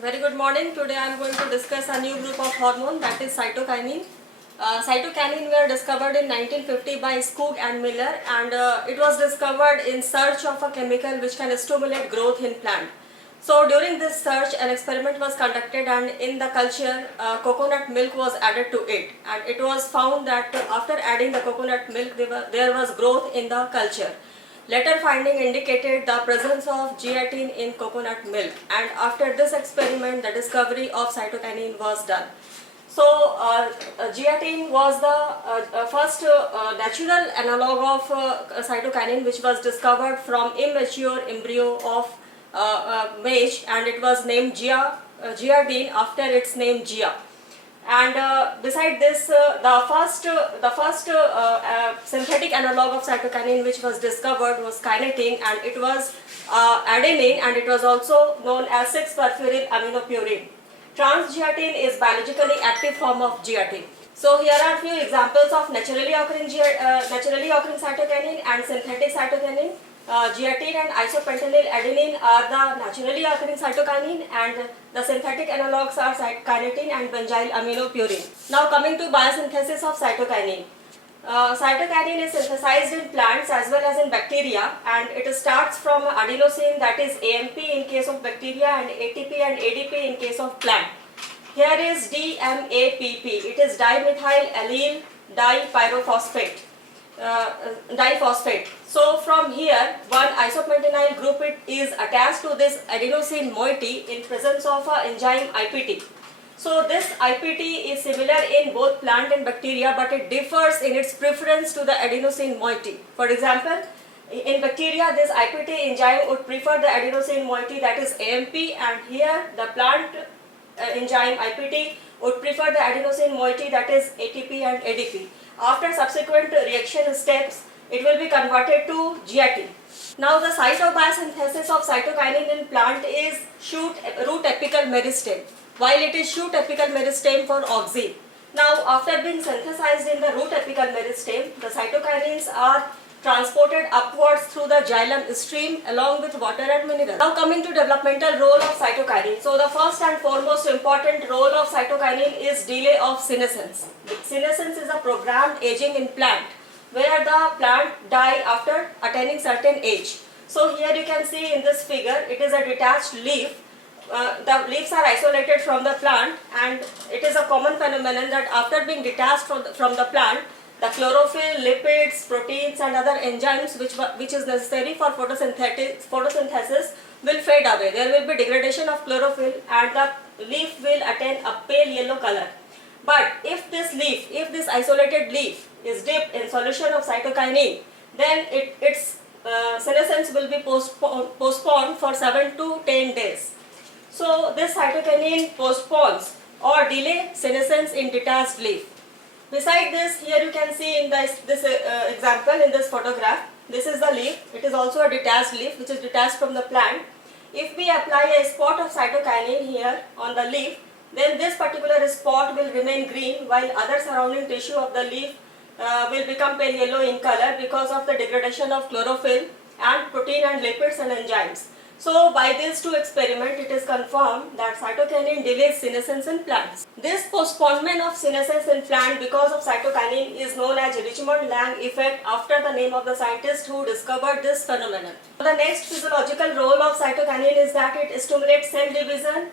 Very good morning. Today I am going to discuss a new group of hormone, that is cytokinin. Cytokinin were discovered in 1950 by Skoog and Miller, and it was discovered in search of a chemical which can stimulate growth in plant. So during this search an experiment was conducted, and in the culture coconut milk was added to it, and it was found that after adding the coconut milk there was growth in the culture. Later finding indicated the presence of gelatin in coconut milk, and after this experiment the discovery of cytokinin was done. So gelatin was the first natural analog of cytokinin, which was discovered from immature embryo of maize, and it was named giardine after its name Gia. And beside this, the first synthetic analog of cytokinin which was discovered was kinetin, and it was adenine, and it was also known as 6-porphyryl aminopurine. Trans-gelatin is biologically active form of gelatin. So here are few examples of naturally occurring cytokinin and synthetic cytokinin. Gelatin and isopentenyl adenine are the naturally occurring cytokinin, and the synthetic analogues are kinetin and benzyl aminopurine. Now coming to biosynthesis of cytokinin. Cytokinin is synthesized in plants as well as in bacteria, and it starts from adenosine, that is AMP in case of bacteria, and ATP and ADP in case of plant. Here is DMAPP, it is dimethyl allyl dipyrophosphate. Diphosphate. So from here one isopentenyl group is attached to this adenosine moiety in presence of a enzyme IPT. So this IPT is similar in both plant and bacteria, but it differs in its preference to the adenosine moiety. For example, in bacteria this IPT enzyme would prefer the adenosine moiety, that is AMP, and here the plant enzyme IPT would prefer the adenosine moiety, that is ATP and ADP. After subsequent reaction steps, it will be converted to gelatin. Now the site of biosynthesis of cytokinin in plant is root apical meristem, while it is shoot apical meristem for auxin. Now after being synthesized in the root apical meristem, the cytokinins are transported upwards through the xylem stream along with water and mineral. Now coming to developmental role of cytokinin. So the first and foremost important role of cytokinin is delay of senescence. Senescence is a programmed aging in plant, where the plant die after attaining certain age. So here you can see in this figure, it is a detached leaf. The leaves are isolated from the plant, and it is a common phenomenon that after being detached from the plant, the chlorophyll, lipids, proteins and other enzymes which is necessary for photosynthesis will fade away. There will be degradation of chlorophyll and the leaf will attain a pale yellow color. But if this isolated leaf is dipped in solution of cytokinin, then its senescence will be postponed for 7 to 10 days. So this cytokinin postpones or delay senescence in detached leaf. Beside this, here you can see in this example, in this photograph, this is the leaf. It is also a detached leaf which is detached from the plant. If we apply a spot of cytokinin here on the leaf, then this particular spot will remain green, while other surrounding tissue of the leaf will become pale yellow in color because of the degradation of chlorophyll and protein and lipids and enzymes. So by these two experiments, it is confirmed that cytokinin delays senescence in plants. This postponement of senescence in plant because of cytokinin is known as Richmond-Lang effect, after the name of the scientist who discovered this phenomenon. The next physiological role of cytokinin is that it stimulates cell division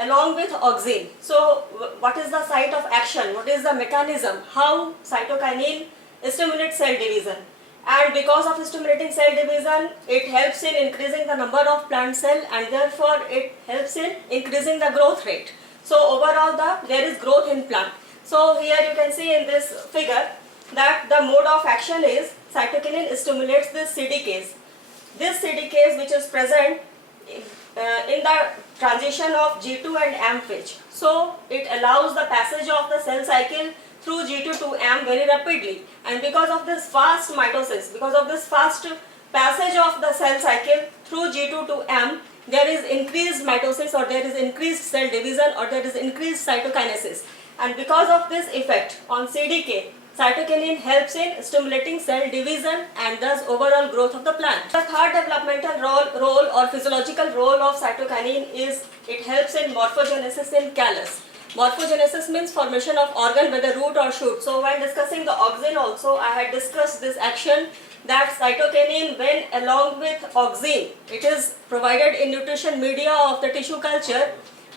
along with auxin. So what is the site of action? What is the mechanism? How cytokinin stimulates cell division? And because of stimulating cell division, it helps in increasing the number of plant cell, and therefore it helps in increasing the growth rate. So overall there is growth in plant. So here you can see in this figure that the mode of action is cytokinin stimulates this CDKs. This CDKs which is present in the transition of G2 and M phase. So it allows the passage of the cell cycle through G2 to M very rapidly, and because of this fast mitosis, because of this fast passage of the cell cycle through G2 to M, there is increased mitosis, or there is increased cell division, or there is increased cytokinesis, and because of this effect on CDK, Cytokinine helps in stimulating cell division and thus overall growth of the plant. The third developmental role or physiological role of cytokinine is it helps in morphogenesis in callus. Morphogenesis means formation of organ, whether root or shoot. So while discussing the auxin also, I had discussed this action that cytokinine, when along with auxin, it is provided in nutrition media of the tissue culture,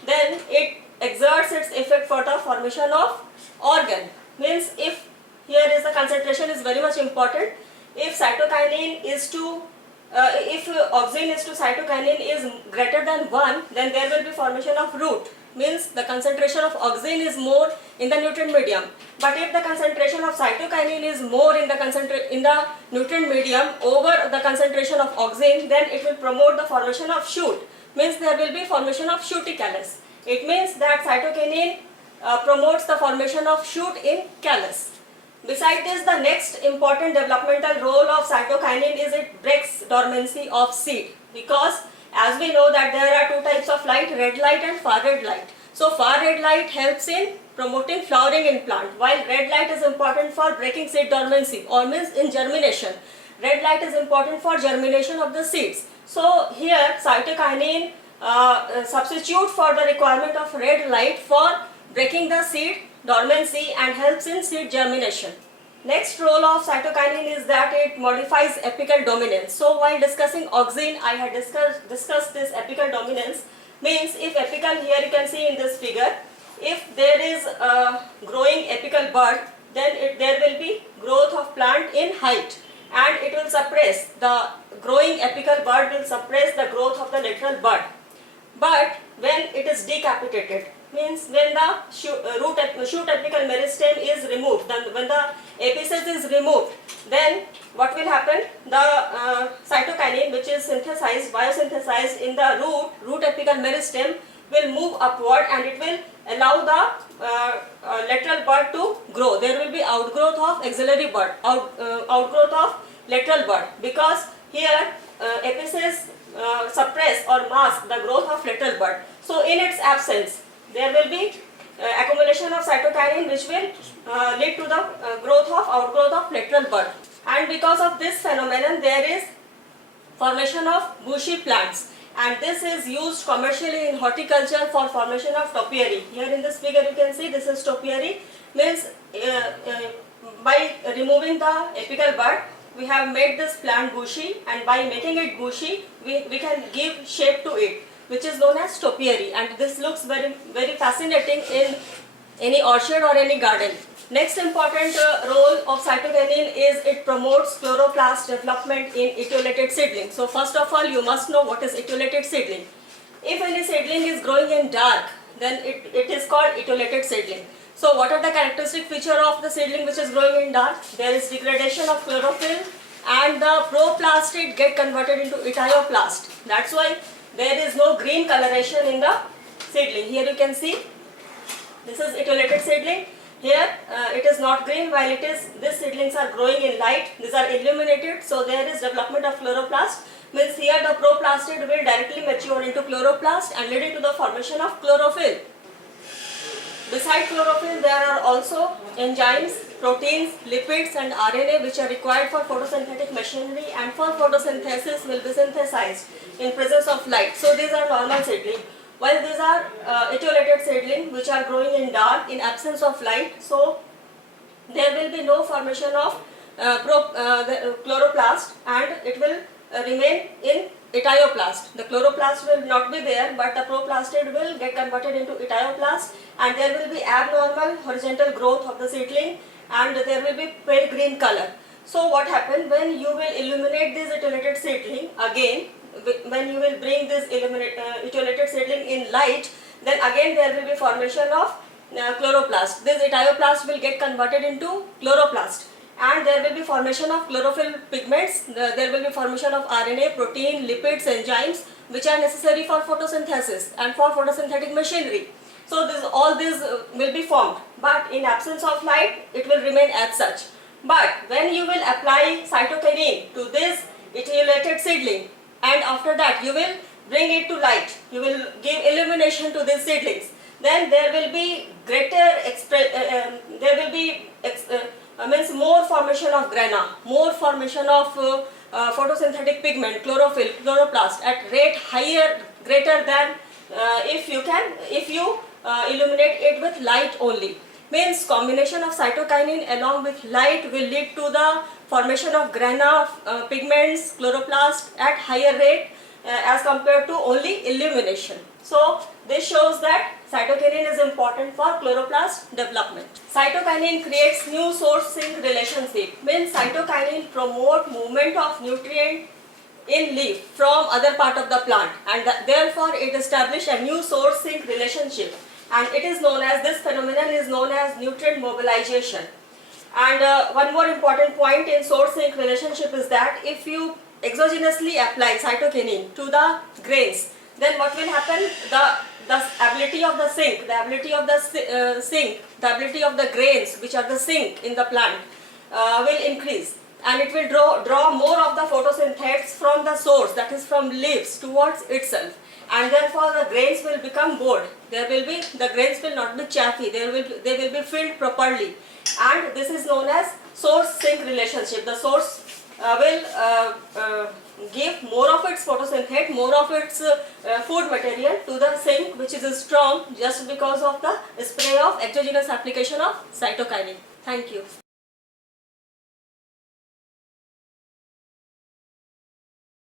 then it exerts its effect for the formation of organ. Means if here is the concentration is very much important. If cytokinine is to if auxin is to cytokinine is greater than 1, then there will be formation of root. Means the concentration of auxin is more in the nutrient medium. But if the concentration of cytokinine is more in the nutrient medium over the concentration of auxin, then it will promote the formation of shoot. Means there will be formation of shooty callus. It means that cytokinine promotes the formation of shoot in callus. Besides this, the next important developmental role of cytokinine is it breaks dormancy of seed, because as we know that there are two types of light, red light and far red light. So far red light helps in promoting flowering in plant, while red light is important for breaking seed dormancy or means in germination. Red light is important for germination of the seeds. So here cytokinine substitute for the requirement of red light for breaking the seed dormancy and helps in seed germination. Next role of cytokinine is that it modifies apical dominance. So while discussing auxin, I had discussed this apical dominance. Means if apical, here you can see in this figure, if there is a growing apical bud, then there will be growth of plant in height, and it will suppress the growing apical bud will suppress the growth of the lateral bud. But when it is decapitated, means when the shoot apical meristem is removed, then when the apices is removed, then what will happen? The cytokinine, which is biosynthesized in the root apical meristem, will move upward and it will allow the lateral bud to grow. There will be outgrowth of axillary bud, outgrowth of lateral bud, because here apices suppress or mask the growth of lateral bud. So in its absence, there will be accumulation of cytokinine, which will lead to the outgrowth of lateral bud. And because of this phenomenon, there is formation of bushy plants, and this is used commercially in horticulture for formation of topiary. Here in this figure you can see this is topiary. Means by removing the apical bud, we have made this plant bushy, and by making it bushy, we can give shape to it, which is known as topiary, and this looks very, very fascinating in any orchard or any garden. Next important role of cytokinine is it promotes chloroplast development in etiolated seedling. So first of all, you must know what is etiolated seedling. If any seedling is growing in dark, then it is called etiolated seedling. So what are the characteristic feature of the seedling which is growing in dark? There is degradation of chlorophyll, and the proplastid get converted into etioplast. That's why there is no green coloration in the seedling. Here you can see this is etiolated seedling. Here it is not green, while these seedlings are growing in light. These are illuminated, so there is development of chloroplast. Means here the proplastid will directly mature into chloroplast and leading to the formation of chlorophyll. Besides chlorophyll, there are also enzymes, proteins, lipids and RNA which are required for photosynthetic machinery and for photosynthesis will be synthesized in presence of light. So these are normal seedling, while these are etiolated seedling which are growing in dark in absence of light. So there will be no formation of the chloroplast, and it will remain in etioplast. The chloroplast will not be there, but the proplastid will get converted into etioplast, and there will be abnormal horizontal growth of the seedling, and there will be pale green color. So what happens when you will illuminate this etiolated seedling again? When you will bring this etiolated seedling in light, then again there will be formation of chloroplast. This etioplast will get converted into chloroplast, and there will be formation of chlorophyll pigments. There will be formation of RNA, protein, lipids, enzymes which are necessary for photosynthesis and for photosynthetic machinery. So all these will be formed, but in absence of light it will remain as such. But when you will apply cytokinine to this etiolated seedling, and after that you will bring it to light, you will give illumination to these seedlings, then there will be greater means more formation of grana, more formation of photosynthetic pigment, chlorophyll, chloroplast at rate higher, greater than if you illuminate it with light only. Means combination of cytokinin along with light will lead to the formation of grana, pigments, chloroplast at higher rate as compared to only illumination. So this shows that cytokinin is important for chloroplast development. Cytokinin creates new source-sink relationship. Means cytokinin promote movement of nutrient in leaf from other part of the plant, and therefore it establish a new source-sink relationship, and it is known as, this phenomenon is known as nutrient mobilization. And one more important point in source-sink relationship is that if you exogenously apply cytokinin to the grains, then what will happen? The ability of the zinc, the ability of the zinc, the ability of the grains which are the zinc in the plant will increase, and it will draw more of the photosynthetes from the source, that is from leaves, towards itself, and therefore the grains will become bold. The grains will not be chaffy, they will be filled properly, and this is known as source-sink relationship. The source will give more of its photosynthate, more of its food material to the zinc, which is strong just because of the spray of exogenous application of cytokinin. Thank you.